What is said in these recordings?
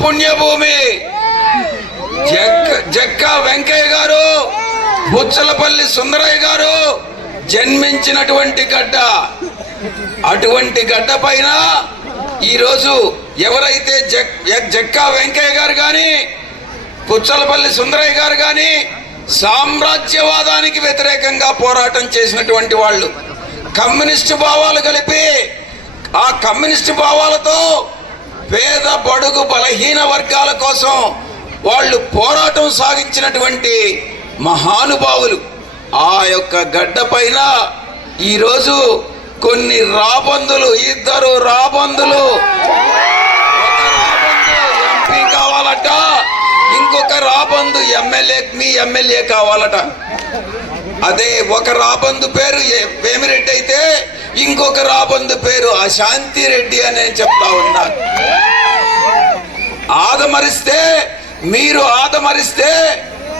పుణ్యభూమి. జక్క వెంకయ్య గారు బుచ్చలపల్లి సుందరయ్య గారు జన్మించినటువంటి గడ్డ. అటువంటి గడ్డ పైన ఈరోజు ఎవరైతే జక్ జక్కా వెంకయ్య గారు కానీ పుచ్చలపల్లి సుందరయ్య గారు కానీ సామ్రాజ్యవాదానికి వ్యతిరేకంగా పోరాటం చేసినటువంటి వాళ్ళు. కమ్యూనిస్టు భావాలు కలిపి ఆ కమ్యూనిస్టు భావాలతో పేద బడుగు బలహీన వర్గాల కోసం వాళ్ళు పోరాటం సాగించినటువంటి మహానుభావులు. ఆ యొక్క గడ్డ పైన ఈరోజు కొన్ని రాబందులు ఇద్దరు రాబందులు. రాబందు ఎంపీ కావాలట ఇంకొక రాబందు ఎమ్మెల్యే మీ ఎమ్మెల్యే కావాలట. అదే ఒక రాబందు పేరు వేమిరెడ్డి అయితే ఇంకొక రాబందు పేరు అశాంతి రెడ్డి అని నేను చెప్తా ఉన్నాను ఆదమరిస్తే మీరు ఆదమరిస్తే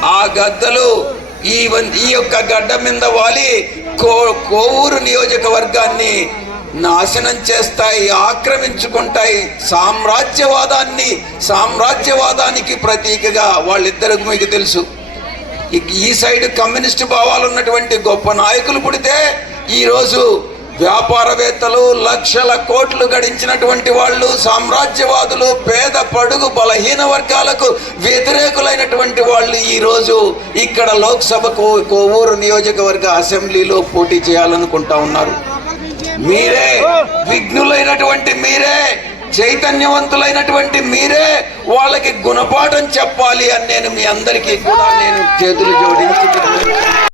ఆ గద్దలు ఈ వన్- ఈ యొక్క గడ్డ మీద వాలి కో కోవూరు నియోజకవర్గాన్ని నాశనం చేస్తాయి ఆక్రమించుకుంటాయి. సామ్రాజ్యవాదాన్ని సామ్రాజ్యవాదానికి ప్రతీకగా వాళ్ళిద్దరికి మీకు తెలుసు. ఈ సైడ్ కమ్యూనిస్టు భావాలు ఉన్నటువంటి గొప్ప నాయకులు పుడితే ఈరోజు వ్యాపారవేత్తలు లక్షల కోట్లు గడించినటువంటి వాళ్ళు సామ్రాజ్యవాదులు పేద పడుగు బలహీన వర్గాలకు వ్యతిరేకులైనటువంటి వాళ్ళు ఈరోజు ఇక్కడ లోక్సభకు కోవూరు నియోజకవర్గ అసెంబ్లీలో పోటీ చేయాలనుకుంటా ఉన్నారు. మీరే విఘ్నులైనటువంటి మీరే చైతన్యవంతులైనటువంటి మీరే వాళ్ళకి గుణపాఠం చెప్పాలి అని నేను మీ అందరికీ కూడా నేను చేతులు జోడించి